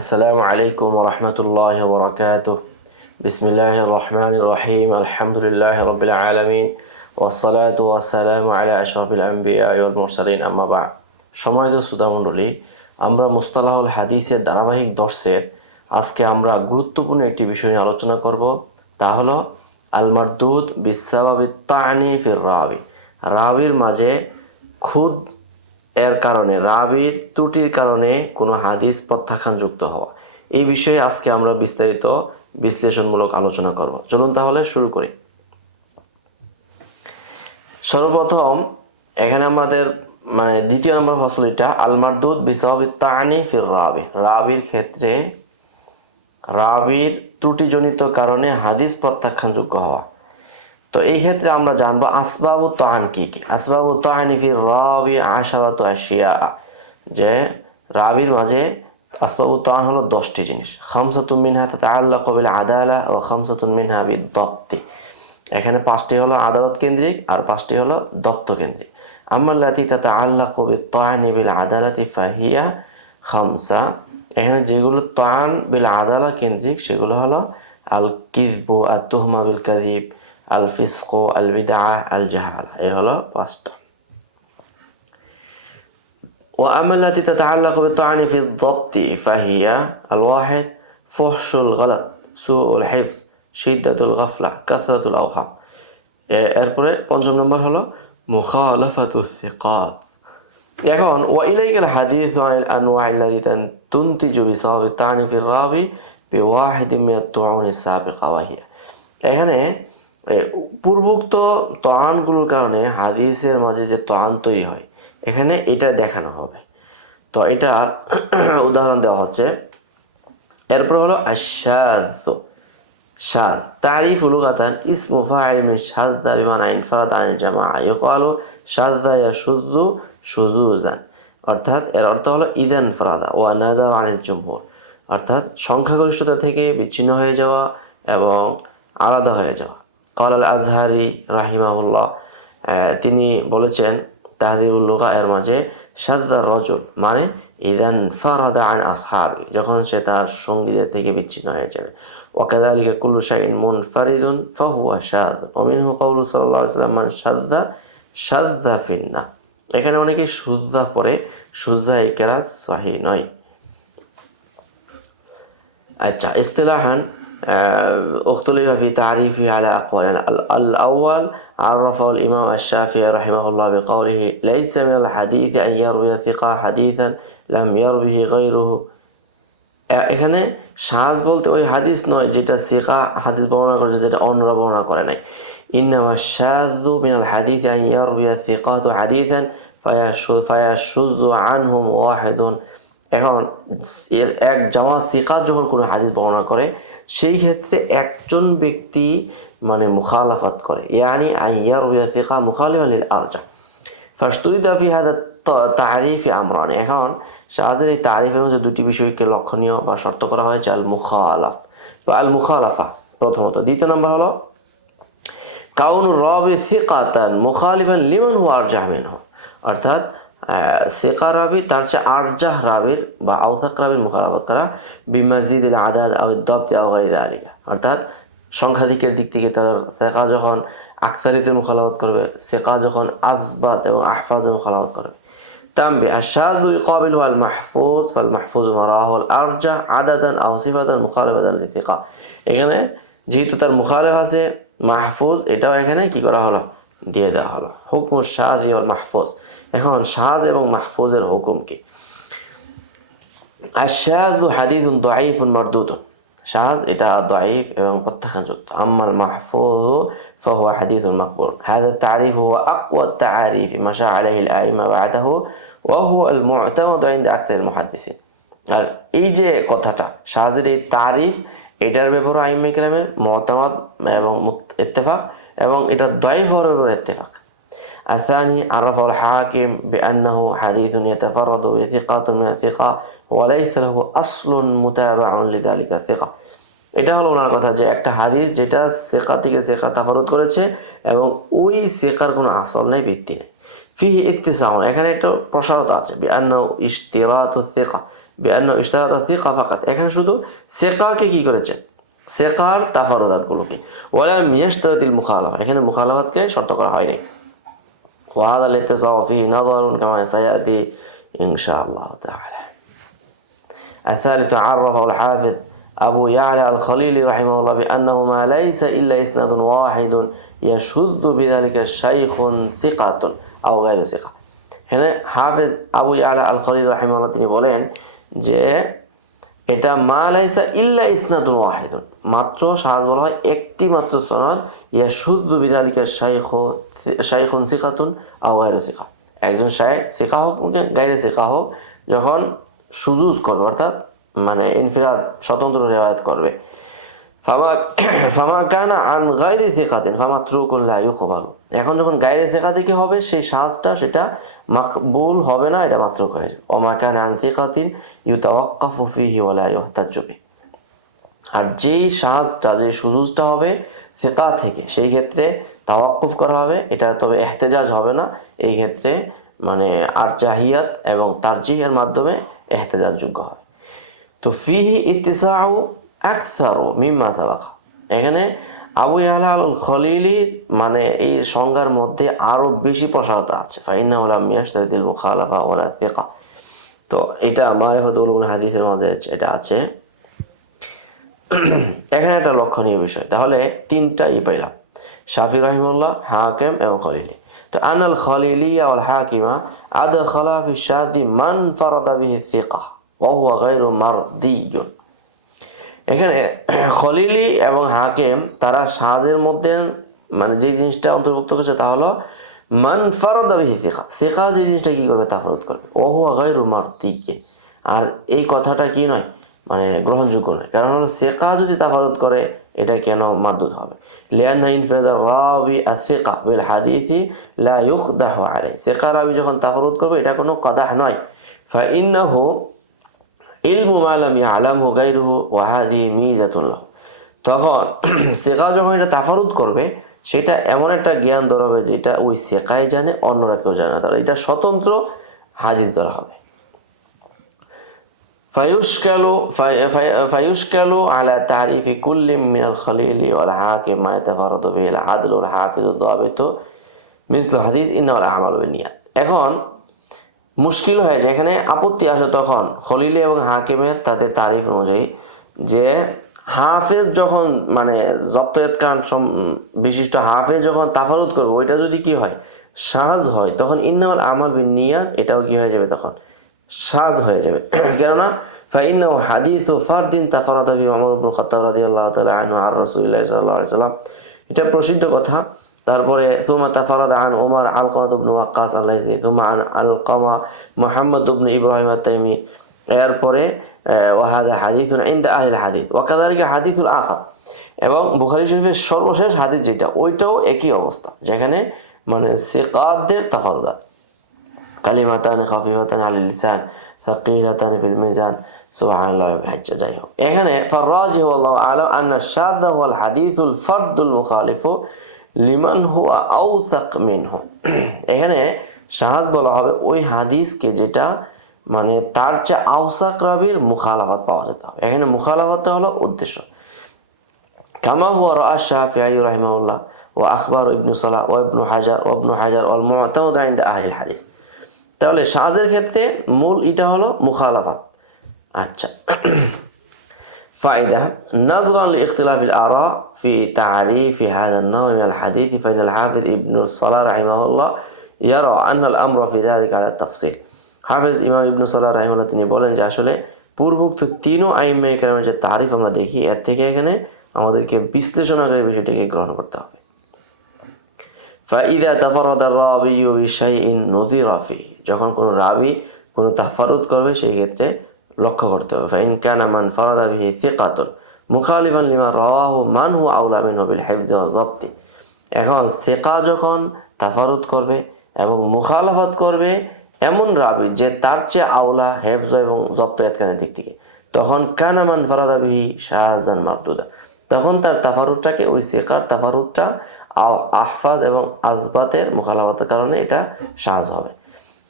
আসসালামু আলাইকুম ওরহমতুল্লাহ বরকাতুহ। বিসমিল্লাহির রহমানির রহিম। আলহামদুলিল্লাহি রাব্বিল আলামিন ওয়াসসালাতু ওয়াসসালামু আলা আশরাফিল আম্বিয়া ওয়াল মুরসালিন, আম্মা বা'দ। সম্মানিত শ্রোতামণ্ডলী, আমরা মুস্তালাহুল হাদিসের ধারাবাহিক দর্শে আজকে আমরা গুরুত্বপূর্ণ একটি বিষয় নিয়ে আলোচনা করব। তা হলো আল মারদুদ বিসাবাবিত তা'নি ফির রাবি। রাবির মাঝে খুদ এর কারণে, রাবির ত্রুটির কারণে কোনো হাদিস প্রত্যাখ্যান যুক্ত হওয়া, এই বিষয়ে আজকে আমরা বিস্তারিত বিশ্লেষণমূলক আলোচনা করব। চলুন তাহলে শুরু করি। সর্বপ্রথম এখানে আমাদের দ্বিতীয় নম্বর ফসল, এটা আল মারদুদ বিসাবাবিত তা'নি ফির রাবি। রাবির ক্ষেত্রে রাবির ত্রুটিজনিত কারণে হাদিস প্রত্যাখ্যানযোগ্য হওয়া। তো এই ক্ষেত্রে আমরা জানবো আসবাবু তাআন কি কি। আসবাবু তাআনি ফির রাবি আশারাতু আশিয়া, যে রাবির মাঝে আসবাবু তাআন হলো 10টি জিনিস। খামসাতুন মিনহা তাতাআল্লাকু বিল আদালা ওয়া খামসাতুন মিনহা বিদ-দাবতি। এখানে 5টি হলো আদালত কেন্দ্রিক আর 5টি হলো দপ্ত কেন্দ্রিক। আম্মাল্লাতী তাতাআল্লাকু বিত-তাআনি বিল আদালাতি ফাহিয়া খামসা। এখানে যেগুলো তাআন বিল আদালা কেন্দ্রিক সেগুলো হলো আল কিযবু, আত-তুহমা বিল কাযিব, আল ফিসকো, আল বিদআ, আল জাহালা। এই হলো 5টা। وأما التي تتعلق بالطعن في الضبط فهي الواحد فحش الغلط، سوء الحفظ، شدة الغفلة، كثرة الأوهام। এরপরে 5ম নম্বর হলো মুখালাফাতুস সিকাত। এখন ওয়াইলাইকাল হাদিস আনিল আনওয়া আল্লাযী তুনতিজু বিসাবাবি তা'নি ফির রাবি বিওয়াহিদিন মিনাত তুউনিস সাবিকা ওয়া হিয়া। এখানে পূর্বোক্ত তাআনগুলোর কারণে হাদিসের মাঝে যে তাআন তৈরি হয়, এখানে এটা দেখানো হবে। তো এটার উদাহরণ দেওয়া হচ্ছে। এরপর হলো আশ-শায। শায তারিফ লুগাতান ইসমু ফাইল মিন শাযযা বিমানা ইনফারাদা আনিল জামাআ, ইউকালু শাযযা ইয়াশুয্যু শুযুজান। অর্থাৎ এর অর্থ হলো ইযা ইনফারাদা ওয়া নাদারা আনিল জুমহুর, অর্থাৎ সংখ্যাগরিষ্ঠতা থেকে বিচ্ছিন্ন হয়ে যাওয়া এবং আলাদা হয়ে যাওয়া। ক্বাল আল আজহারি রাহিমাহুল্লাহ, তিনি বলেছেন তাহযীবুল লুগা এর মাঝে, শাযযা রাজুল মানে ইযা ইনফারাদা আন আসহাবি, যখন সে তার সঙ্গীদের থেকে বিচ্ছিন্ন হয়ে যাবে। ওয়াকাযালিকা কুল্লু শাইইন মুনফারিদুন ফাহুয়া শায, ওয়া মিনহু কাউলু সাল্লাল্লাহু আলাইহি ওয়াসাল্লাম মান শাযযা শাযযা ফিন্নার। এখানে অনেকে শুযযা পড়ে, শুযযা এই কেরাত সহিহ নয়। আচ্ছা, ইসতিলাহান اختلف في تعريفه على أقوال. الأول عرفه الإمام الشافعي رحمه الله بقوله ليس من الحديث أن يروي ثقة حديثا لم يروه غيره। এখানে শায বলতে ওই হাদিস নয় যেটা সিকা হাদিস বর্ণনা করেছে, যেটা অন্যরা বর্ণনা করে নাই। ইন্নামা শাযযু মিনাল হাদিস আন ইয়ারবিয়া সিকাতু হাদিসান ফায়াশুয্যু আনহুম ওয়াহিদুন। এখন এক জামাত সিকাত যখন কোনো হাদিস বর্ণনা করে, সেই ক্ষেত্রে একজন ব্যক্তি মুখালাফাত করে, ইয়ানি আন ইয়ারবিয়া সিকা মুখালিফান লিল আরজাহ। ফাশতুরিদা ফি হাদা তারিফে আমরানি। এখন শাযের এই তারিফের মধ্যে দুটি বিষয়কে লক্ষণীয় বা শর্ত করা হয়েছে, আল মুখালাফ বা আল মুখালাফা প্রথমত। দ্বিতীয় নম্বর হলো কাউনুর রাবি সিকাতান মুখালিফান লিমান হুয়া আরজাহ মিনহু, অর্থাৎ সিকা রাবি তার চেয়ে আরজাহ রাবির বা আওসাক রাবির মুখালাফত করা, বিমাজিদিল আদাদ আও দাবত আও গায়রি যালিকা, অর্থাৎ সংখ্যাধিকের দিক থেকে তার সিকা যখন আকসারিতের মুখালাফত করবে, সিকা যখন আসবাত এবং আহফাজের মুখালাফত করবে। তানবীহ আশ-শাযযু ইউকাবিলু আল মাহফুজ ফাল মাহফুজ মা রাওয়াহু আল আরজাহ আদাদান আও সিফাতান মুখালিফাতান লিসিকা। এখানে যেহেতু তার মুখালিফ আছে মাহফুজ, এটাও এখানে কি করা হলো, দিয়ে দেওয়া হলো। হুকমু শায ওয়াল মাহফুজ। এখন শায এবং মাহফুজের হুকুম কি? আশ-শাযু হাদিসুন দাঈফুন মারদুদুন। শায এটা দাঈফ এবং প্রত্যাখ্যানযুক্ত। আম্মাল মাহফুযু ফাহুয়া হাদিসুন মাকবুল। হাযা তারিফ হুয়া আকওয়া তারিফ মাশা আলাইহি আল আইম্মা বা'দাহু ওয়া হুয়া আল মু'তামাদ ইনদা আকসারিল মুহাদ্দিসিন। আর এই যে কথাটা শাযের এই তারিফ, এটার ব্যাপারে আইম্মা কেরামের মু'তামাদ এবং ইত্তেফাক, এবং এটা দাঈফ হওয়ার ব্যাপারে ইত্তেফাক। الثاني عرفه الحاكم بأنه حديث يتفرد بثقة من الثقة وليس له أصل متابع لذلك الثقة। এটা হলো ওনার কথা যে একটা হাদিস যেটা সিকা থেকে সিকা তাফারুদ করেছে এবং ওই সিকার কোনো আসল নেই, ভিত্তি নেই। ফিহি ইত্তিসাউন, এখানে একটা প্রসারতা আছে। বিআন্নাহু ইশতিরাতু সিকা বিআন্নাহু ইশতারাতা সিকা ফাকাত, এখানে শুধু সিকাকে কি করেছে, সিকার তাফারুদাতগুলোকে, ওয়ালাম ইয়াশতারাতিল মুখালাফা, এখানে মুখালাফাতকে শর্ত করা হয়নি। وهذا الاتصال فيه نظر كما سيأتي إن شاء الله تعالى. الثالث عرفه الحافظ أبو يعلى الخليلي رحمه الله بأنه ما ليس إلا إسناد واحد يشذ بذلك الشيخ ثقة أو غير ثقة. هنا حافظ أبو يعلى الخليلي رحمه الله তিনি বলেন যে এটা মা লাইসা ইল্লা ইসনাদুন ওয়াহিদুন, মাত্র শাজ বলা হয় একটি মাত্র সনদ, ইয়াশুযু বিযালিকা শাইখুন সিকাতুন আও গায়রু সিকা, একজন শাইখ সিকা হোক গায়রে সিকা হোক, যখন সুজুজ করবে অর্থাৎ মানে ইনফিরাদ স্বতন্ত্র রিওয়ায়াত করবে, ফামা কানা আন গায়রি সিকাতিন ফামাতরুকুন লা ইউকবালু, এখন যখন গায়রে সিকা থেকে হবে সেই শাজটা সেটা মাকবুল হবে না, এটা মাত্রুক হয়ে যাবে। ওমা কানা আন সিকাতিন ইউতাওয়াক্কাফু ফিহি ওয়া লা ইহতাজ্জু বিহি, আর যেই শাজটা যে সুজুজটা হবে ফিকা থেকে সেই ক্ষেত্রে তাওয়াক্কুফ করা হবে, এটা তবে এহতেজাজ হবে না, এই ক্ষেত্রে মানে আরজাহিয়াত এবং তারজিহের মাধ্যমে এহতেজাজযোগ্য হবে। তো ফিহি ইত্তিসাউ আকসারু মিম্মা সাবাকা, এখানে আবু ইয়ালা আল খলিলির মানে এই সংজ্ঞার মধ্যে আরো বেশি প্রসারতা আছে। ফাইন্নাহু লাম ইয়াশতারিতিল মুখালাফা ওয়ালা সিকা, তো এটা মারিফাতুল উলুম হাদিসের মাঝে এটা আছে। এখানে একটা লক্ষণীয় বিষয়, তাহলে তিনটাই পাইলাম, শাফি রাহিমাহুল্লাহ, হাকিম এবং খলিলি। তো আনাল খলিলিয়া ওয়াল হাকিমা আদখালা ফি শাদি মান ফারাদা বিহি সিকা ওয়া হুয়া গায়রু মারদিয়ুন, এখানে খলিলি এবং হাকিম তারা শাজের মধ্যে মানে যে জিনিসটা অন্তর্ভুক্ত করেছে তা হলো মান ফারাদা বিহি সিকা, সিকা যে জিনিসটা কি করবে তাফারুদ করবে, ওয়া হুয়া গায়রু মারদিয়ুন, আর এই কথাটা কি নয় মানে গ্রহণযোগ্য নয়, কারণ হলো সিকা যদি তাফারুদ করে এটা কেন মারদুদ হবে, লিআন্না ইনফিরাদার রাবি আস-সিকা বিল হাদিসি লা ইউকদাহু আলাইহি, সিকা রাবি যখন তাফারুদ করবে এটা কোনো কাদাহ নয়, ফাইন্নাহু ইলমু মা লাম ইয়ালামহু গায়রুহু ওয়া হাযিহি মিযাতুন লাহু, তখন সিকা যখন এটা তাফারুদ করবে সেটা এমন একটা জ্ঞান ধরা হবে যেটা ওই সিকাই জানে অন্যরা কেউ জানে না, তাহলে এটা স্বতন্ত্র হাদিস ধরা হবে। ফায়ুশকালু আলা তারিফি কুল্লি মিনাল খলিলি ওয়াল হাকিম মা ইয়াতাফারাদু বিহিল আদলুল হাফিজুদ দাবিতু মিসলু হাদিস ইন্নামাল আমালু বিন্নিয়াত, এখন মুশকিল হয়ে যায়, এখানে আপত্তি আসে তখন খলিলি এবং হাকিমের তাদের তারিফ অনুযায়ী যে হাফেজ যখন মানে জব্তয়াতকান বিশিষ্ট হাফেজ যখন তাফারুদ করবে ওইটা যদি কি হয় সাজ হয়, তখন ইন্নামাল আমাল বিন্নিয়াত এটাও কি হয়ে যাবে তখন সাজ হয়ে যাবে, কেননা ফাইন্নাহু হাদিসু ফারদিন তাফারাদা বিহি ওমর ইবনে খাত্তাব রাদিয়াল্লাহু তাআলা আনহু আর রাসূলুল্লাহ সাল্লাল্লাহু আলাইহি সাল্লাম, এটা প্রসিদ্ধ কথা। তারপরে সুমা তাফারাদা আন ওমর আলকামা ইবনে ওয়াক্কাস আল-লাইসি, সুমা আন আলকামা মুহাম্মদ ইবনে ইব্রাহিম আত-তাইমি, এরপরে ওয়াহাদা হাদিসুন ইনদা আহলিল হাদিস ওয়া কাযালিকা হাদিসুল আখার, এবং বুখারী শরীফের সর্বশেষ হাদিস যেটা ওইটাও একই অবস্থা, যেখানে মানে সিকাতদের তাফারুদাত, কালিমাতান খাফিফাতান আলাল লিসান সাকিলাতান ফিল মিজান সুবহানাল্লাহ ওয়া বিহাজ্জা, যাই হোক এখানে ফাররাজিহু আল্লাহু আ'লাম আন্না শাযযা ওয়াল হাদিসুল ফারদুল মুখালিফু লিমান হুয়া আওসাক মিনহু, এখানে শাজ বলা হবে ওই হাদিসকে যেটা মানে তার চেয়ে আওসাক রাবির মুখালাফাত পাওয়া যেতে হবে, এখানে মুখালাফাতটা হলো উদ্দেশ্য। কামা হুয়া রাআ শাফিঈ রাহিমাহুল্লাহ ওয়া আখবার ইবনে সালাহ ওয়া ইবনে হাজার ওয়াল মু'তামাদ ইনদা আহলিল হাদিস, তাহলে শাজের ক্ষেত্রে মূল এটা হলো মুখালাফাত। আচ্ছা, ফায়দা নজরান লিইখতিলাফিল আরা ফি তা'রিফি হাযা আন-নাও' মিনাল হাদিস ফাইনাল হাফিজ ইবনে সালাহ রাহিমাহুল্লাহ ইয়ারা আন্না আল-আমরা ফি যালিকা আলা তাফসিল, হাফিজ ইমাম ইবনে সালাহ রাহিমাহুল্লাহ তিনি বলেন যে আসলে পূর্বোক্ত তিনও আইম্মায়ে কেরামের যে তারিফ আমরা দেখি এর থেকে এখানে আমাদেরকে বিশ্লেষণ আকারে বিষয়টিকে গ্রহণ করতে হবে। ফাইদা তাফারাদা রাবিয়্যু বিশাইইন নুযিরা ফিহি, যখন কোনো রাবি কোনো তাফারুদ করবে সেই ক্ষেত্রে লক্ষ্য করতে হবে। ফাইন কানা মান ফারাদা বিহি সিকাতুন মুখালিফান লিমা রাওয়াহু মান হুয়া আউলা মিনহু বিল হিফজি ওয়া যাবতি, এখন সিকা যখন তাফারুদ করবে এবং মুখালাফাত করবে এমন রাবি যে তার চেয়ে আউলা হেফজ এবং জব্ত এতকানের দিক থেকে, তখন কানা মান ফারাদা বিহি শাযান মারদুদা, তখন তার তাফারুদটাকে ওই সিকার তাফারুদটা আহফাজ এবং আজবাতের মুখালাফাতের কারণে এটা শাজ হবে।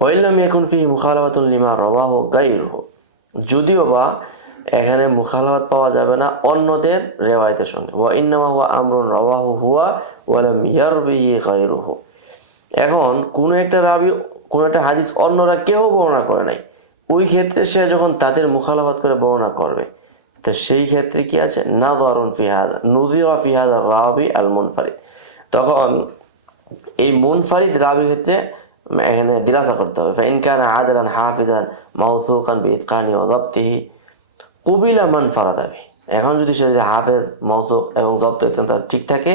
ওয়াইল্লাম ইয়াকুন ফিহি মুখালাফাতুন লিমা রাওয়াহু গায়রুহু যদিও বা এখানে মুখালাফাত পাওয়া যাবে না অন্যদের রিওয়ায়াতের সঙ্গে। ওয়া ইন্নামা হুয়া আমরুন রাওয়াহু হুয়া ওয়া লাম ইয়ারবিহি গায়রুহু। এখন কোন একটা রাবি কোন একটা হাদিস অন্যরা কেউ বর্ণনা করে নাই, ওই ক্ষেত্রে সে যখন তাদের মুখালাফাত করে বর্ণনা করবে, তো সেই ক্ষেত্রে কি আছে, নাযারুন ফি হাযা নুযিরা ফি হাযা রাবি আল মুনফারিদ, তখন এই মুনফারিদ রাবির ক্ষেত্রে এখানে দিরাসা করতে হবে। ফাইন কানা আদলান হাফিজান মাওসুকান বিইতকানি ওয়া যাবতিহি কুবিলা মান ফারাদা বিহি। এখন যদি সে হাফেজ মওসুক এবং জব্দ তার ঠিক থাকে,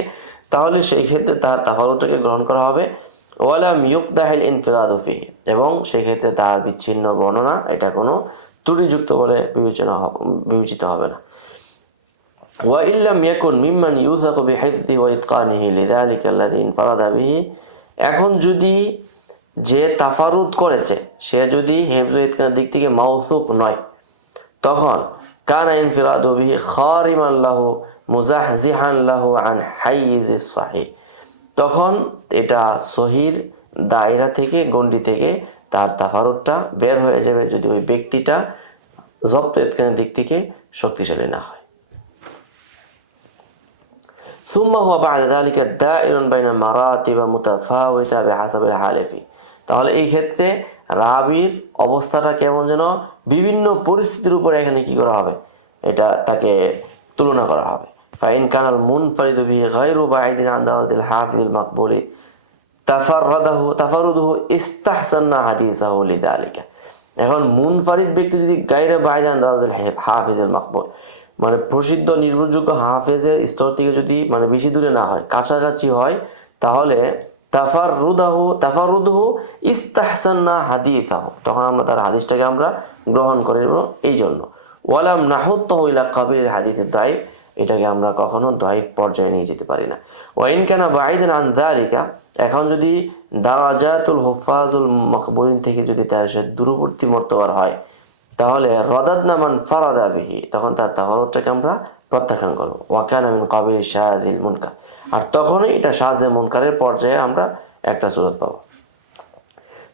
তাহলে সেই ক্ষেত্রে তার তাফারুদটাকে গ্রহণ করা হবে। ওয়ালাম ইউকদাহিল ইনফিরাদু ফিহি, এবং সেই ক্ষেত্রে তার বিচ্ছিন্ন বর্ণনা এটা কোনো ত্রুটিযুক্ত বলে বিবেচিত হবে না। ওয়া ইল্লাম ইয়াকুন মিম্মান ইউসাকু বিহিফযিহি ওয়া ইতকানিহি লিযালিকা আল্লাযী ইনফারাদা বিহি। এখন যদি যে তাফারুদ করেছে সে যদি হিফজ ও ইতকানের দিক থেকে মাওসুক নয়, তখন কানা ইনফিরাদু বিহি খারিমান লাহু মুজাহজিহান লাহু আন হাইজিস সাহিহ, তখন এটা সহির দায়রা থেকে, গণ্ডি থেকে তার তাফারুদটা বের হয়ে যাবে যদি ওই ব্যক্তিটা জব্দ ইতকানের দিক থেকে শক্তিশালী না হয়। ثم هو بعد ذلك دائر بين مراتب متفاوتة بحسب الحال فيه। তাহলে এই ক্ষেত্রে রাবির অবস্থাটা কেমন যেন বিভিন্ন পরিস্থিতির উপর এখানে কি করা হবে, এটা তাকে তুলনা করা হবে। ফাইন কানাল মুনফারিদু বিহি গায়রু বাঈদিন আন দাওয়াতিল হাফিজুল মাকবুলি তাফারুদুহু ইস্তাহসান্না হাদিসাহু লিযালিকা। এখন মুনফারিদ ব্যক্তি যদি গায়রে বাঈদ আন দাওয়াতিল হাফিজুল মাকবুল, মানে প্রসিদ্ধ নির্ভরযোগ্য হাফেজের স্তর থেকে যদি মানে বেশি দূরে না হয়, কাছাকাছি হয়, তাহলে তাফারুদুহু ইস্তাহসান্না হাদিসাহু, তখন আমরা তার হাদিসটাকে আমরা গ্রহণ করে নেব। এই জন্য ওয়ালাম নাহুত্তাহু ইলা কাবিল হাদিসের দায়ীফ, এটাকে আমরা কখনো দায়ীফ পর্যায়ে নিয়ে যেতে পারি না। ওয়াইন কানা বাঈদান আন যালিকা, এখন যদি দারাজাতুল হুফাজুল মাকবুলিন থেকে যদি তার সে দূরবর্তী মর্তবার হয়, তাহলে রদাদনা মান ফারাদা বিহি, তখন তার তাফারুদটাকে আমরা প্রত্যাখ্যান করব। ওয়া কানা মিন কাবিল শাযিল মুনকার, আর তখনই এটা শাযে মুনকারের পর্যায়ে আমরা একটা সূরত পাবো।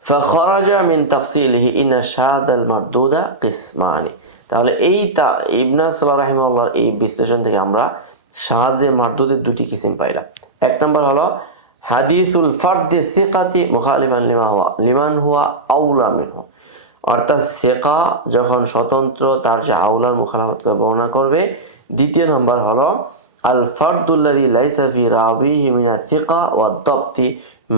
ফাখরাজা মিন তাফসিলিহি ইন্না শাযাল মারদুদা কিসমানি। তাহলে এই ইবনে সালাহ রাহিমাহুল্লাহর এই বিশ্লেষণ থেকে আমরা শাযে মারদুদের দুটি কিসিম পাইলাম। এক নম্বর হলো হাদিসুল ফারদি সিকাতি মুখালিফান লিমান হুয়া আউলা মিনহু, অর্থাৎ সেকা যখন স্বতন্ত্র তার যে আউলার মুখালাফত করে বর্ণনা করবে। দ্বিতীয় নম্বর হলো আল ফারদুল্লাযী লাইসা ফি রাবিহি মিনা সিকা ওয়া দাবতি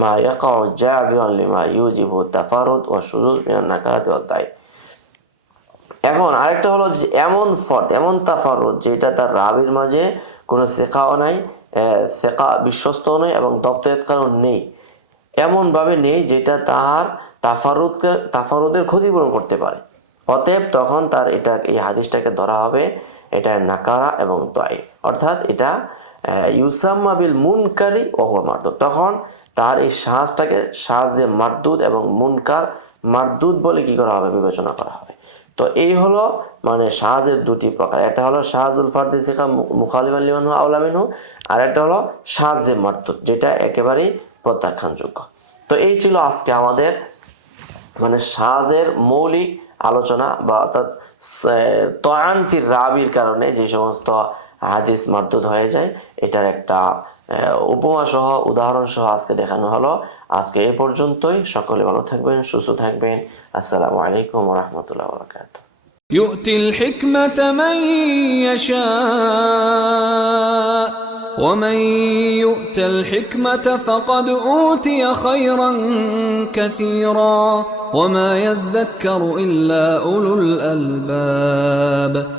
মা ইয়াকাউ জাবিরান লিমা ইউজিবু তাফারুদ ওয়া শুযুজ মিনান নাকারাত ওয়া দায়ীফ। এখন আরেকটা হলো যে এমন ফরদ, এমন তাফারুদ যেটা তার রাবির মাঝে কোনো সেকাও নাই, সেকা বিশ্বস্তও নেই এবং দপ্তরের কারণ নেই, এমনভাবে নেই যেটা তার তাফারুদের ক্ষতিপূরণ করতে পারে। অতএব তখন তার এই হাদিসটাকে ধরা হবে এটা নাকারা এবং দায়ীফ, অর্থাৎ এটা ইউসাম্মা বিল মুনকারি ওয়া হুয়া মারদুদ। তখন তার এই শাযটাকে শাযে মারদুদ এবং মুনকার মারদুদ বলে কি করা হবে, বিবেচনা করা হবে। তো এই হলো মানে শাযের দুটি প্রকার, একটা হলো শাযুল ফারদি সিকা মুখালিফান লিমান হুয়া আউলা মিনহু, আর একটা হলো শাযে মারদুদ যেটা একেবারেই প্রত্যাখ্যানযোগ্য। তো এই ছিল আজকে আমাদের মানে শাযের মৌলিক আলোচনা, বা অর্থাৎ তয়ান ফির রাবির কারণে যে সমস্ত হাদিস মারদুদ হয়ে যায় এটার একটা উপমা সহ উদাহরণ সহ আজকে দেখানো হলো। আজকে এই পর্যন্তই। সকলে ভালো থাকবেন, সুস্থ থাকবেন। আসসালামু আলাইকুম ওয়া রাহমাতুল্লাহি ওয়া বারাকাতুহু। يؤتي الحكمة من يشاء ومن يؤت الحكمة فقد أوتي خيرا كثيرا وما يذكر إلا أولو الألباب.